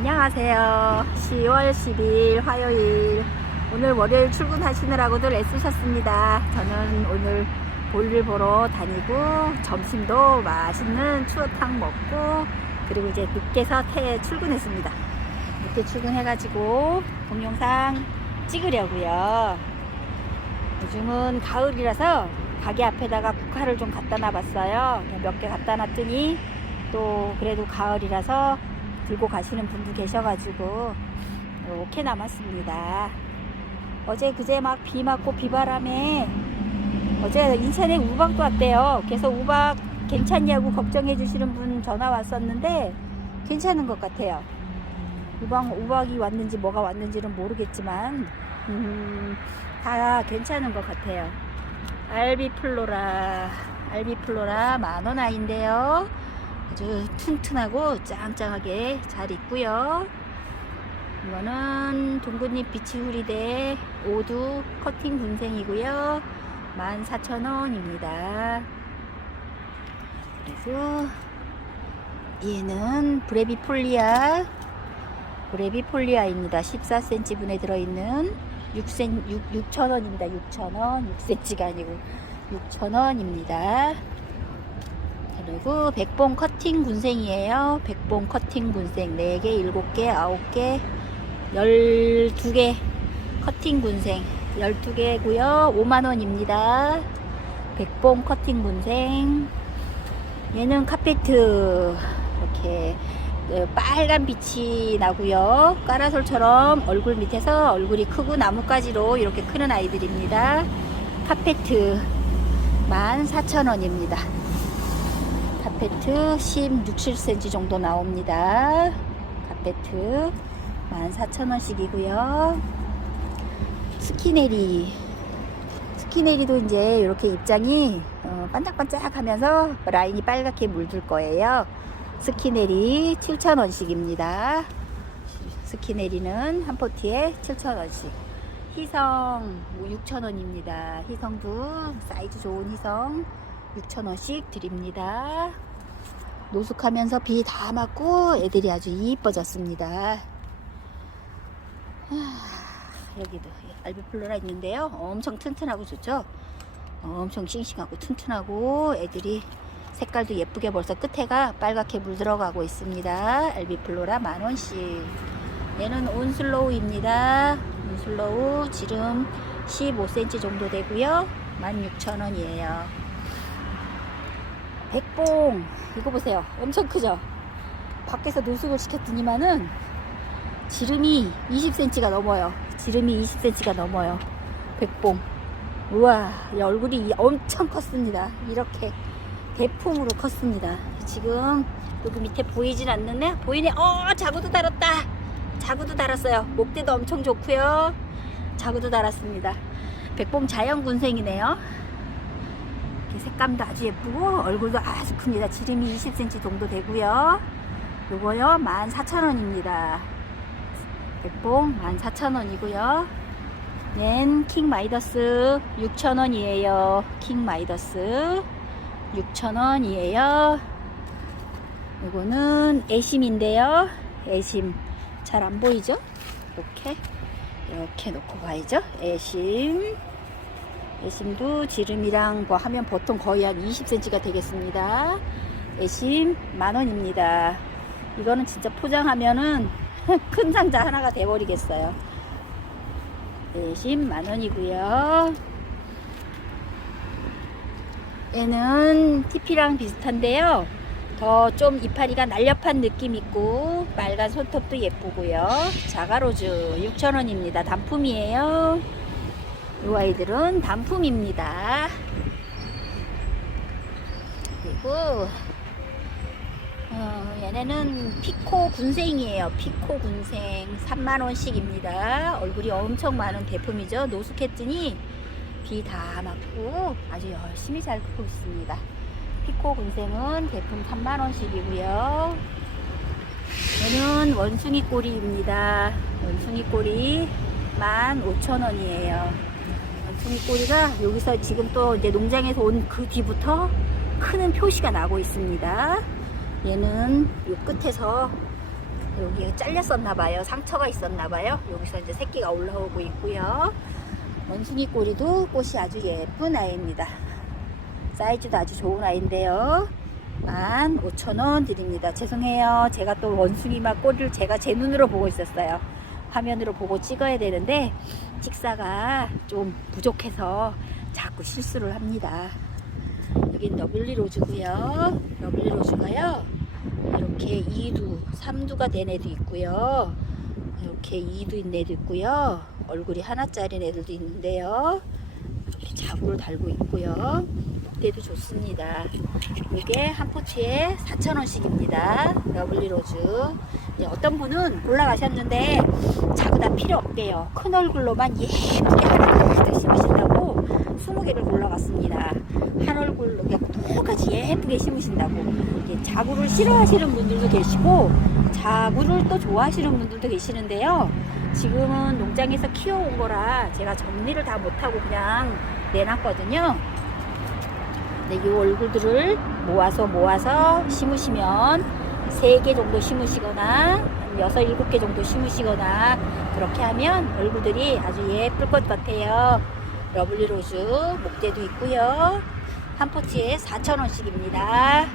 안녕하세요. 10월 10일 화요일. 오늘 월요일 출근하시느라고들 애쓰셨습니다. 저는 오늘 볼일 보러 다니고 점심도 맛있는 추어탕 먹고 그리고 이제 늦게서 태 출근했습니다. 늦게 출근해가지고 동영상 찍으려고요. 요즘은 가을이라서 가게 앞에다가 국화를 좀 갖다 놔봤어요. 몇 개 갖다 놨더니 또 그래도 가을이라서 들고 가시는 분도 계셔가지고 이렇게 남았습니다. 어제 그제 막 비 맞고 비바람에 어제 인천에 우박도 왔대요. 그래서 우박 괜찮냐고 걱정해 주시는 분 전화 왔었는데 괜찮은 것 같아요. 우박, 우박이 왔는지 뭐가 왔는지는 모르겠지만 음, 다 괜찮은 것 같아요. 알비플로라 알비플로라 만원 아인데요. 아주 튼튼하고 짱짱하게 잘 있고요. 이거는 동근잎 비치후리대 오두 커팅 분생이고요. 14,000원입니다. 그래서 얘는 브레비폴리아 브레비폴리아입니다. 14cm 분에 들어있는 6cm, 6, 6,000원입니다. 6,000원 6cm가 아니고 6,000원입니다. 그리고 백봉 커팅 군생이에요. 백봉 커팅 군생 4개, 7개, 9개, 12개 커팅 군생 12개고요. 5만원입니다. 백봉 커팅 군생 얘는 카페트 이렇게 그 빨간 빛이 나고요. 까라솔처럼 얼굴 밑에서 얼굴이 크고 나뭇가지로 이렇게 크는 아이들입니다. 카페트 14,000원입니다. 카페트 16, 17cm 정도 나옵니다. 카페트 14,000원씩이고요. 스키네리. 스키네리도 이제 이렇게 입장이 어, 반짝반짝 하면서 라인이 빨갛게 물들 거예요. 스키네리 7,000원씩입니다. 스키네리는 한 포트에 7,000원씩. 희성 6,000원입니다. 희성도 사이즈 좋은 희성 6,000원씩 드립니다. 노숙하면서 비 다 맞고 애들이 아주 이뻐졌습니다. 여기도 알비플로라 있는데요. 엄청 튼튼하고 좋죠? 엄청 싱싱하고 튼튼하고 애들이 색깔도 예쁘게 벌써 끝에가 빨갛게 물들어가고 있습니다. 알비플로라 만원씩. 얘는 온슬로우입니다. 온슬로우 지름 15cm 정도 되고요. 16,000원이에요. 백봉 이거 보세요. 엄청 크죠? 밖에서 노숙을 시켰더니만은 지름이 20cm가 넘어요. 지름이 20cm가 넘어요. 백봉. 우와, 이 얼굴이 엄청 컸습니다. 이렇게 대풍으로 컸습니다. 지금 여기 밑에 보이진 않는데 보이네. 어, 자구도 달았다. 자구도 달았어요. 목대도 엄청 좋고요. 자구도 달았습니다. 백봉 자연군생이네요. 이렇게 색감도 아주 예쁘고 얼굴도 아주 큽니다. 지름이 20cm 정도 되고요. 요거요 14,000원입니다. 백봉 14,000원이고요. 얜 킹 마이더스 6,000원이에요. 킹 마이더스 6,000원이에요. 요거는 애심인데요. 애심 잘 안 보이죠? 이렇게 이렇게 놓고 봐야죠. 애심 애심도 지름이랑 뭐 하면 보통 거의 한 20cm가 되겠습니다. 애심 만원입니다. 이거는 진짜 포장하면은 큰 상자 하나가 돼버리겠어요. 애심 만원이고요. 얘는 TP랑 비슷한데요. 더 좀 이파리가 날렵한 느낌 있고 빨간 손톱도 예쁘고요. 자가로즈 6,000원입니다. 단품이에요. 이 아이들은 단품입니다. 그리고 어, 얘네는 피코 군생이에요. 피코 군생 3만원씩입니다. 얼굴이 엄청 많은 대품이죠. 노숙했더니 비 다 맞고 아주 열심히 잘 크고 있습니다. 피코 군생은 대품 3만원씩이고요. 얘는 원숭이 꼬리입니다. 원숭이 꼬리 15,000원이에요. 원숭이 꼬리가 여기서 지금 또 이제 농장에서 온 그 뒤부터 크는 표시가 나고 있습니다. 얘는 요 끝에서 여기 잘렸었나 봐요. 상처가 있었나 봐요. 여기서 이제 새끼가 올라오고 있고요. 원숭이 꼬리도 꽃이 아주 예쁜 아이입니다. 사이즈도 아주 좋은 아이인데요. 15,000원 드립니다. 죄송해요. 제가 또 원숭이맛 꼬리를 제가 제 눈으로 보고 있었어요. 화면으로 보고 찍어야 되는데 찍사가 좀 부족해서 자꾸 실수를 합니다. 여긴 너블리 로즈고요. 너블리 로즈가요. 이렇게 2두, 3두가 된 애도 있고요. 이렇게 2두인 애도 있고요. 얼굴이 하나짜리 애들도 있는데요. 이렇게 자구를 달고 있고요. 목대도 좋습니다. 이게 한 포치에 4,000원씩입니다. 러블리 로즈. 이제 어떤 분은 올라가셨는데 자구 다 필요 없대요. 큰 얼굴로만 예쁘게 하나가득 심으신다고 20개를 골라갔습니다. 한 얼굴로 똑같이 예쁘게 심으신다고. 자구를 싫어하시는 분들도 계시고 자구를 또 좋아하시는 분들도 계시는데요. 지금은 농장에서 키워온 거라 제가 정리를 다 못하고 그냥 내놨거든요. 네, 이 얼굴들을 모아서 모아서 심으시면 3개 정도 심으시거나 6, 7개 정도 심으시거나 그렇게 하면 얼굴들이 아주 예쁠 것 같아요. 러블리 로즈 목대도 있고요. 한 포치에 4,000원씩입니다.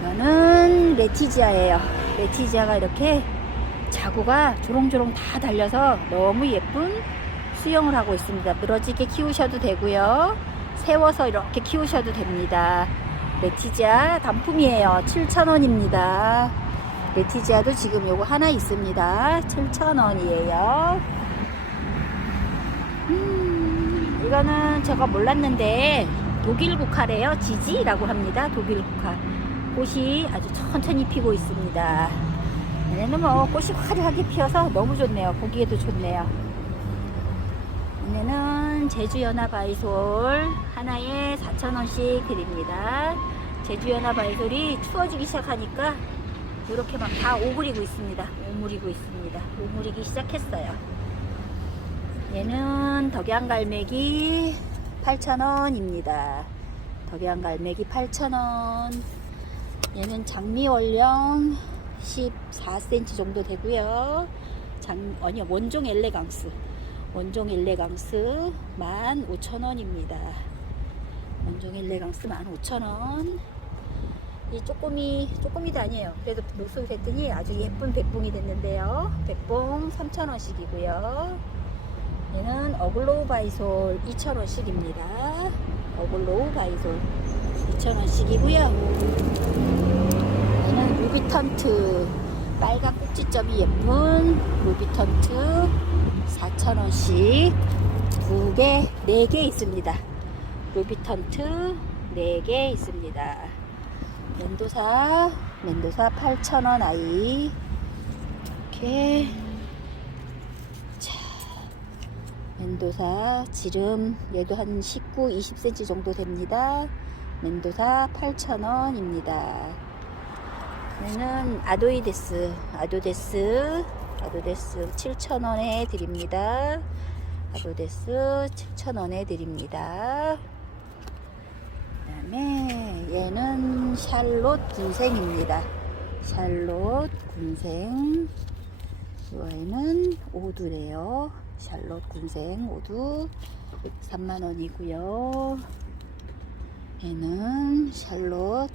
이거는 레티지아예요. 레티지아가 이렇게 자구가 조롱조롱 다 달려서 너무 예쁜 수영을 하고 있습니다. 늘어지게 키우셔도 되고요. 세워서 이렇게 키우셔도 됩니다. 레티지아 단품이에요. 7,000원입니다. 레티지아도 지금 요거 하나 있습니다. 7,000원이에요. 음, 이거는 제가 몰랐는데 독일 국화래요. 지지라고 합니다. 독일 국화. 꽃이 아주 천천히 피고 있습니다. 얘는 뭐 꽃이 화려하게 피어서 너무 좋네요. 보기에도 좋네요. 얘는 제주연화바이솔 하나에 4,000원씩 드립니다. 제주연화바이솔이 추워지기 시작하니까 이렇게 막 다 오므리고 있습니다. 오므리고 있습니다. 오므리기 시작했어요. 얘는 덕양갈매기 8,000원입니다. 덕양갈매기 8,000원. 얘는 장미월령 14cm 정도 되고요. 장, 아니요, 원종 엘레강스. 원종 엘레강스 15,000원입니다. 원종 엘레강스 15,000원. 이 쪼꼬미, 쪼꼬미도 아니에요. 그래도 녹색이 됐더니 아주 예쁜 백봉이 됐는데요. 백봉 3,000원씩이고요. 얘는 어글로우 바이솔 2,000원씩입니다. 어글로우 바이솔 2,000원씩이고요. 얘는 루비턴트 빨간 꼭지점이 예쁜 루비턴트 4,000원씩 두 개, 네 개 있습니다. 루비턴트 네 개 있습니다. 멘도사, 멘도사 8,000원 아이. 이렇게. 자, 멘도사 지름 얘도 한 19, 20cm 정도 됩니다. 멘도사 8,000원입니다. 얘는 아도이데스, 아도데스, 아도데스 7,000원에 드립니다. 아도데스 7,000원에 드립니다. 그 다음에 얘는 샬롯 군생입니다. 샬롯 군생. 이 아이는 오두래요. 샬롯 군생 오두 3만원이고요. 얘는 샬롯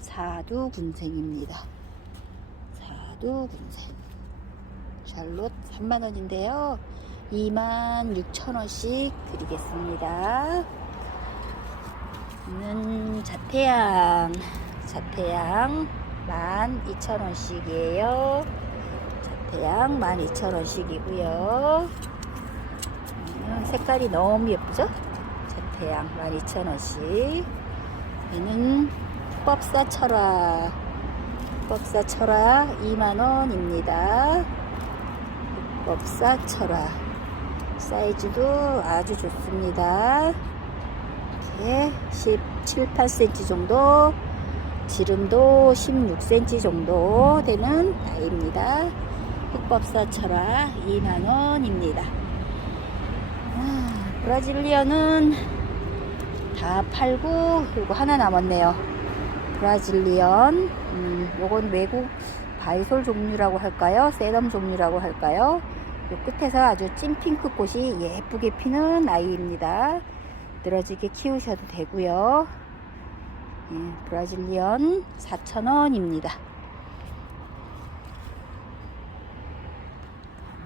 사두 군생입니다. 사두 군생. 샬롯 3만원인데요. 26,000원씩 드리겠습니다. 이는 자태양. 자태양 12,000원씩이에요. 자태양 12,000원씩이고요. 음, 색깔이 너무 예쁘죠? 자태양 12,000원씩. 얘는 법사철화. 법사철화 2만원입니다. 법사철화. 사이즈도 아주 좋습니다. 이렇게 17, 8cm 정도, 지름도 16cm 정도 되는 아이입니다. 흑법사철화 2만원입니다. 아, 브라질리언은 다 팔고, 그리고 하나 남았네요. 브라질리언, 음, 요건 외국, 바이솔 종류라고 할까요? 세덤 종류라고 할까요? 요 끝에서 아주 찐 핑크 꽃이 예쁘게 피는 아이입니다. 늘어지게 키우셔도 되고요. 예, 브라질리언 4,000원입니다.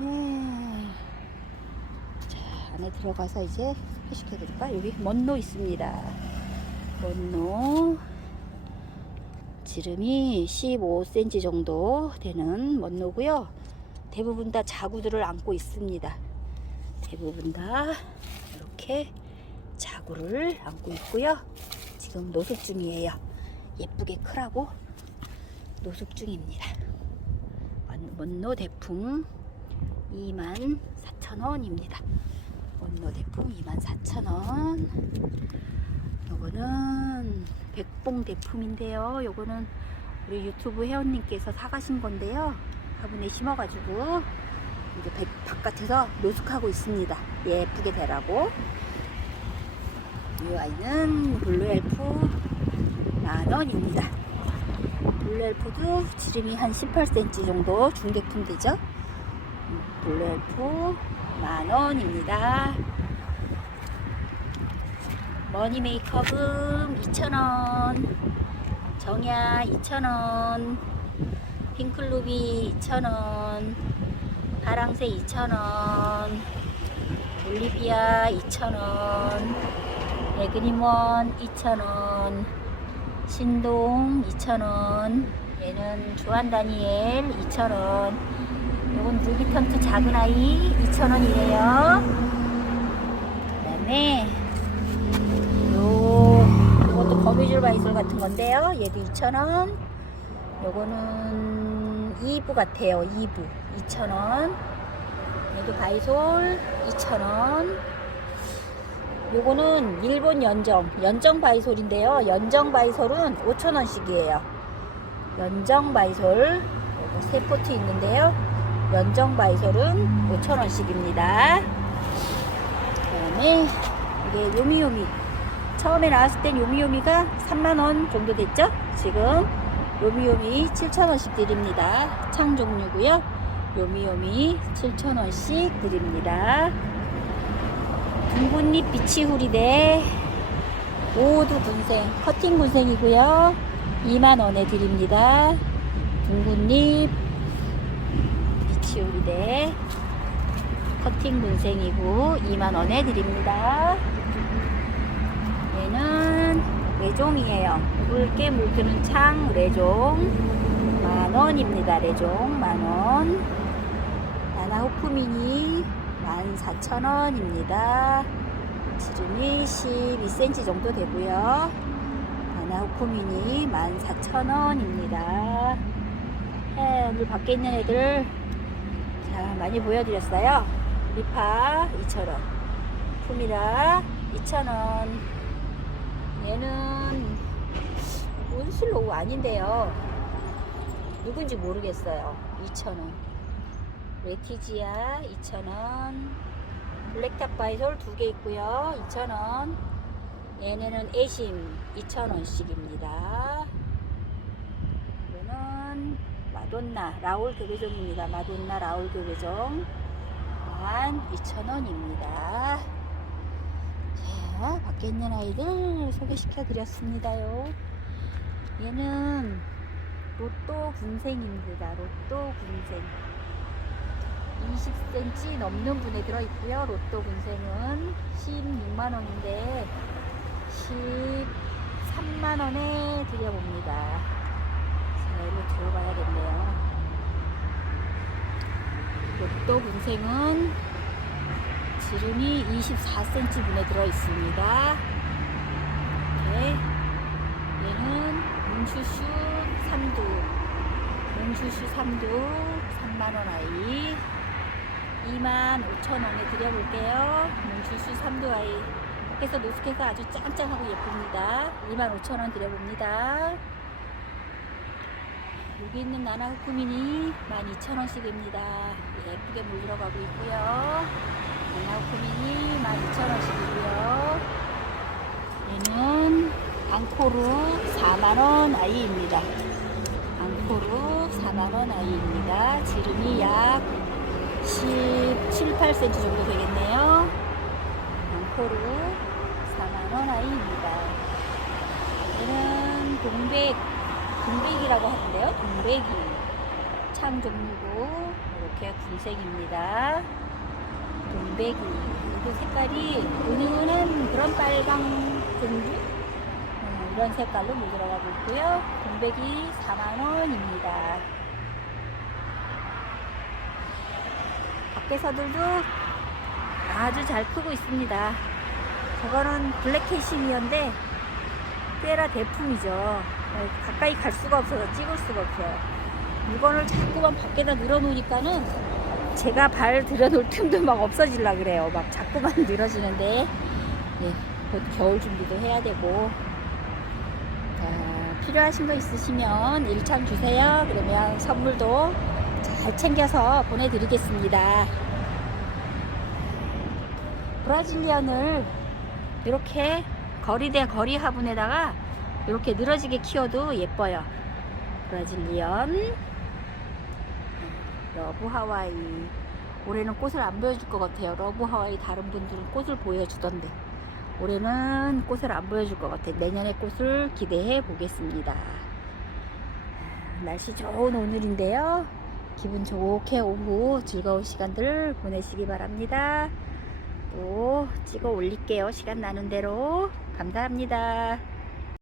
예. 자, 안에 들어가서 이제 소개시켜 드릴까? 여기 먼노 있습니다. 먼노. 지름이 15cm 정도 되는 먼노고요. 대부분 다 자구들을 안고 있습니다. 대부분 다 이렇게 자구를 안고 있고요. 지금 노숙 중이에요. 예쁘게 크라고 노숙 중입니다. 먼노 대풍 24,000원입니다. 원로 대풍 24,000원. 요거는 백봉 대품인데요. 요거는 우리 유튜브 회원님께서 사가신 건데요. 화분에 심어가지고 이제 백- 바깥에서 노숙하고 있습니다. 예쁘게 되라고. 이 아이는 블루엘프 만원입니다. 블루엘프도 지름이 한 18cm 정도 중대품 되죠. 블루엘프 만원입니다. 머니 메이크업은 2,000원. 정야 2,000원. 핑클루비 2,000원. 파랑새 2,000원. 올리비아 2,000원. 레그니먼 2,000원. 신동 2,000원. 얘는 주한 다니엘 2,000원. 요건 루비턴트 작은 아이 2,000원이에요. 그 다음에 요, 요것도 거미줄 바이솔 같은 건데요. 얘도 2,000원. 요거는 2부 같아요. 2부 2,000원. 얘도 바이솔 2,000원. 요거는 일본 연정, 연정 바이솔인데요. 연정 바이솔은 5,000원씩이에요. 연정 바이솔, 요거 세 포트 있는데요. 연정 바이솔은 5,000원씩입니다. 그 다음에 이게 요미요미. 처음에 나왔을 땐 요미요미가 3만원 정도 됐죠? 지금 요미요미 7,000원씩 드립니다. 창 종류고요. 요미요미 7,000원씩 드립니다. 둥근잎 비치후리대 오두 군생 커팅 군생이고요. 2만원에 드립니다. 둥근잎 비치후리대 커팅 군생이고 2만원에 드립니다. 얘는 레종이에요. 붉게 물드는 창 레종 만원입니다. 레종 만원 나나 호프미니 14,000원입니다. 지름이 12cm 정도 되고요. 나나 호프미니 14,000원입니다. 네, 오늘 밖에 있는 애들 자 많이 보여드렸어요. 리파 2,000원, 푸미라 2,000원. 얘는 온슬로우 아닌데요. 누군지 모르겠어요. 2,000원. 레티지아 2,000원. 블랙탑 바이솔 두 개 있고요. 2,000원. 얘네는 에심 2,000원씩입니다. 이거는 마돈나 라울 교배종입니다. 마돈나 라울 교배종 12,000원입니다. 자, 밖에 있는 아이들 소개시켜 드렸습니다요. 얘는 로또 군생입니다. 로또 군생. 20cm 넘는 분에 들어있고요. 로또 군생은 16만원인데 13만원에 드려봅니다. 자, 일로 들어가야겠네요. 로또 군생은 지름이 24cm 분에 들어있습니다. 이렇게 얘는 문슈슈 3두. 문슈슈 3두 3만원 아이. 25,000원에 드려볼게요. 문슈슈 3두 아이. 밖에서 노숙해서 아주 짱짱하고 예쁩니다. 25,000원 드려봅니다. 여기 있는 나나 후쿠민이 12,000원씩입니다. 예쁘게 물 들어가고 있고요 후쿠민이 12,000원씩이고요 얘는 앙코르 4만원 아이입니다. 앙코르 앙코르 4만원 아이입니다. 지름이 약 17, 8cm 정도 되겠네요. 앙코르 4만원 아이입니다. 얘는 동백, 동백이라고 하는데요. 동백이. 창 종류고, 이렇게 군색입니다. 동백이. 그리고 색깔이 은은한 그런 빨강 공주? 음, 이런 색깔로 물들어가고 있고요. 동백이 4만원입니다. 밖에서들도 아주 잘 크고 있습니다. 저거는 블랙 캐시미어인데 꽤나 대품이죠. 어, 가까이 갈 수가 없어서 찍을 수가 없어요. 물건을 자꾸만 밖에다 늘어놓으니까는 제가 발 들여놓을 틈도 막 없어질라 그래요. 막 자꾸만 늘어지는데 예, 곧 겨울 준비도 해야 되고 자, 필요하신 거 있으시면 일참 주세요. 그러면 선물도 잘 챙겨서 보내드리겠습니다. 브라질리언을 이렇게 거리 대 거리 화분에다가 이렇게 늘어지게 키워도 예뻐요. 브라질리언, 러브 하와이. 올해는 꽃을 안 보여줄 것 같아요. 러브 하와이 다른 분들은 꽃을 보여주던데. 올해는 꽃을 안 보여줄 것 같아요. 내년에 꽃을 기대해 보겠습니다. 날씨 좋은 오늘인데요. 기분 좋게 오후 즐거운 시간들 보내시기 바랍니다. 또 찍어 올릴게요. 시간 나는 대로. 감사합니다.